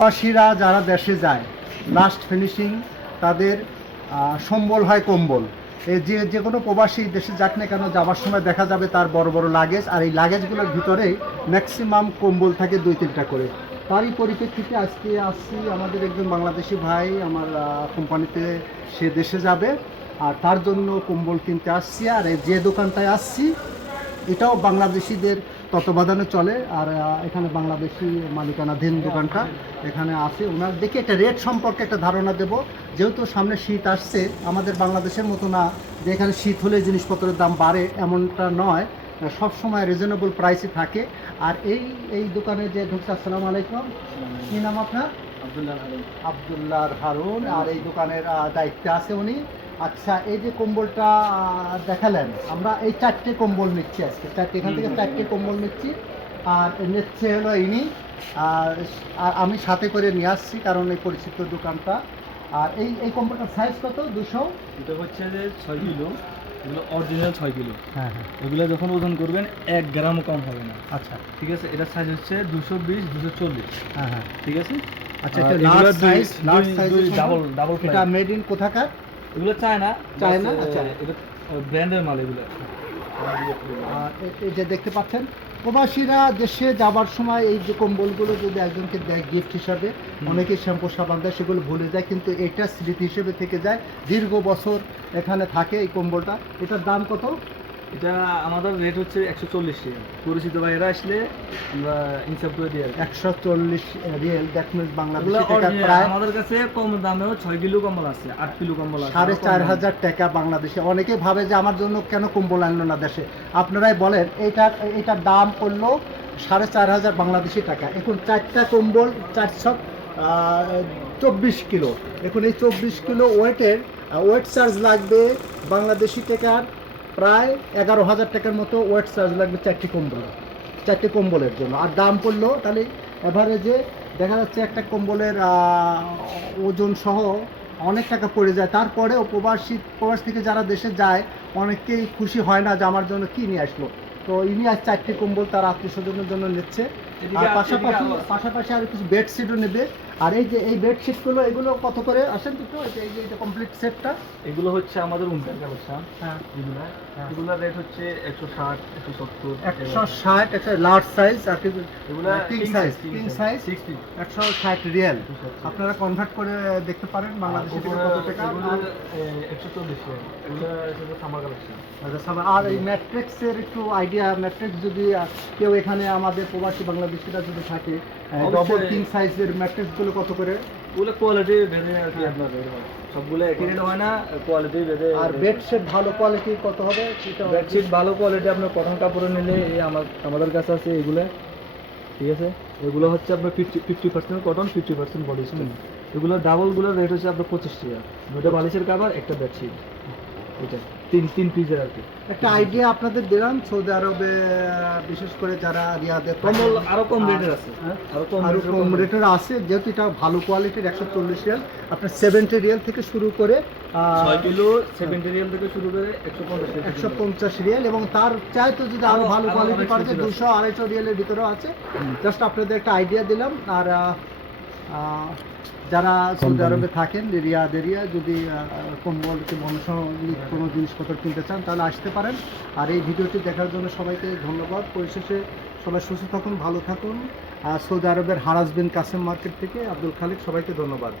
প্রবাসীরা যারা দেশে যায় লাস্ট ফিনিশিং তাদের সম্বল হয় কম্বল। এই যে যে কোনো প্রবাসী দেশে যাক না কেন, যাওয়ার সময় দেখা যাবে তার বড় বড় লাগেজ আর এই লাগেজগুলোর ভিতরেই ম্যাক্সিমাম কম্বল থাকে দুই, তিনটা করে। তারই পরিপ্রেক্ষিতে আজকে আসছি আমাদের একজন বাংলাদেশি ভাই, আমার কোম্পানিতে সে দেশে যাবে, আর তার জন্য কম্বল কিনতে আসছি, আর এই যে দোকানটায় আসছি, এটাও বাংলাদেশিদের তত্ত্বাবধানে চলে আর এখানে বাংলাদেশি মালিকানাধীন দোকানটা এখানে আছে। ওনার দেখে একটা রেট সম্পর্কে একটা ধারণা দেব। যেহেতু সামনে শীত আসছে আমাদের বাংলাদেশের মতো না যে এখানে শীত হলে জিনিসপত্রের দাম বাড়ে এমনটা নয়। সব সময় রিজনেবল প্রাইসে থাকে। আর এই এই দোকানে যে ঢুকছে আসসালামু আলাইকুম। কী নাম আপনার? আবদুল্লাহ হারুন। আর এই দোকানের দায়িত্বে আছে উনি। আচ্ছা এই যে কম্বলটা দেখালেন আমরা এই চারটে কম্বল নিচ্ছি আজকে। চারটে এখান থেকে চারটে কম্বল নিচ্ছি। আর নিচ্ছে হলো ইনি। আর আর আমি সাথে করে নিয়ে আসছি কারণ এই পরিচিত দোকানটা। আর এই এই কম্বলটার সাইজ কত? দুশো? এটা হচ্ছে যে ছয় কিলো। এগুলো অরিজিনাল ছয় কিলো। হ্যাঁ হ্যাঁ। এগুলো যখন ওজন করবেন এক গ্রামও কম হবে না। আচ্ছা। ঠিক আছে? এটার সাইজ হচ্ছে দুশো বিশ দুশো চল্লিশ। হ্যাঁ হ্যাঁ। ঠিক আছে? আচ্ছা এটা large size large size double double এটা মেড ইন কোথাকার? এগুলো চায় না চায়না? বাস, আচ্ছা। এটা ব্র্যান্ডের মাল এগুলো। আর এ- এই যে দেখতে পাচ্ছেন প্রবাসীরা দেশে যাবার সময় এই যে কম্বলগুলো যদি একজনকে দেয় গিফট হিসাবে অনেকে শ্যাম্পু সাবান দেয় সেগুলো ভুলে যায় কিন্তু এটা স্মৃতি হিসেবে থেকে যায়। দীর্ঘ বছর এখানে থাকে এই কম্বলটা। এটার দাম কত? এটা আমাদের রেট হচ্ছে একশো চল্লিশ পরিচিত ভাইয়েরা আসলে আমরা ইনসাফ করে দিই একশো চল্লিশ রিয়েল দ্যাট মিনস বাংলাদেশি আমাদের কাছে কম দামেও ছয় কিলো কম্বল আছে আট কিলো কম্বল আছে। সাড়ে চার হাজার টাকা বাংলাদেশে। অনেকে ভাবে যে আমার জন্য কেন কম্বল আনলো না দেশে। আপনারাই বলেন এইটার এইটার দাম পড়ল সাড়ে চার হাজার বাংলাদেশি টাকা। এখন চারটা কম্বল চারশো চব্বিশ কিলো। এখন এই চব্বিশ কিলো ওয়েটের ওয়েট চার্জ লাগবে বাংলাদেশি টাকার প্রায় এগারো হাজার টাকার মতো ওয়েট চার্জ লাগবে চারটি কম্বল চারটি কম্বলের জন্য। আর দাম পড়ল তাহলে এভারেজে দেখা যাচ্ছে একটা কম্বলের ওজন সহ অনেক টাকা পড়ে যায়। তারপরেও প্রবাসী প্রবাস থেকে যারা দেশে যায় অনেকেই খুশি হয় না যে আমার জন্য কি নিয়ে আসলো। তো ইনি আজ চারটি কম্বল তার আত্মীয় স্বজনের জন্য নিচ্ছে। আর আর- পাশাপাশি পাশাপাশি আর কিছু বেডশিটও নেবে। আর এই যে এই বেডশিটগুলো এগুলো কত করে? আসেন তো একটু? এই যে- এই যে এটা কমপ্লিট সেটটা এগুলো হচ্ছে আমাদের উনটার কালেকশন হ্যাঁ। এগুলো হ্যাঁ। এগুলোর রেট হচ্ছে একশো ষাট একশো সত্তর। একশো ষাট একটা লার্জ সাইজ আর কি এগুলো king size king size six piece একশো ষাট রিয়েল আপনারা কনভার্ট করে দেখতে পারেন বাংলাদেশি কত টাকা। একশো চল্লিশ এগুলো সামার কালেকশন আচ্ছা, আর এই ম্যাট্রিক্সের একটু আইডিয়া ম্যাট্রিক্স যদি কেউ এখানে আমাদের প্রবাসী বাংলাদেশিরা যদি থাকে। ডবল কিং সাইজের ম্যাট্রিক্সগুলো কত করে? ওগুলো কোয়ালিটি বেঁধে আর কি আপনার সবগুলো একই রেট হয় না কোয়ালিটি বেঁধে আর বেডশিট ভালো কোয়ালিটি কত হবে? বেডশিট ভালো কোয়ালিটি আপনার কটন কাপড়ে নিলে এই আমার আমাদের কাছে আছে এগুলো ঠিক আছে? এগুলো হচ্ছে আপনার fifty fifty percent cotton fifty percent body এগুলো ডাবলগুলোর রেট হচ্ছে আপনার পঁচিশ টাকা। দুটো বালিশের কাবার একটা বেডশিট এটা তিন তিন পিসের আর কি। একটা আইডিয়া আপনাদের দিলাম সৌদি আরবে বিশেষ করে যারা রিয়াদে কম্বল আরও কম রেটের আছে। হ্যাঁ? আরও কম আরও রেটের কম রেটের আছে যেহেতু এটা ভালো কোয়ালিটির একশো চল্লিশ রিয়াল আপনার সেভেন্টি রিয়াল থেকে শুরু করে ছয় কিলো সেভেন্টি রিয়াল থেকে শুরু করে একশো পঞ্চাশ একশো পঞ্চাশ রিয়াল এবং তার চাইতে যদি আরও ভালো কোয়ালিটি পাওয়া যায় দুশো আড়াইশো রিয়ালের ভিতরেও আছে। জাস্ট আপনাদের একটা আইডিয়া দিলাম আর যারা সৌদি আরবে থাকেন রিয়াদ এরিয়া যদি কম্বল কি মনসংগীত কোনো জিনিসপত্র কিনতে চান তাহলে আসতে পারেন। আর এই ভিডিওটি দেখার জন্য সবাইকে ধন্যবাদ। পরিশেষে সবাই সুস্থ থাকুন ভালো থাকুন। আর সৌদি আরবের হারাজবিন কাসেম মার্কেট থেকে আব্দুল খালিক সবাইকে ধন্যবাদ।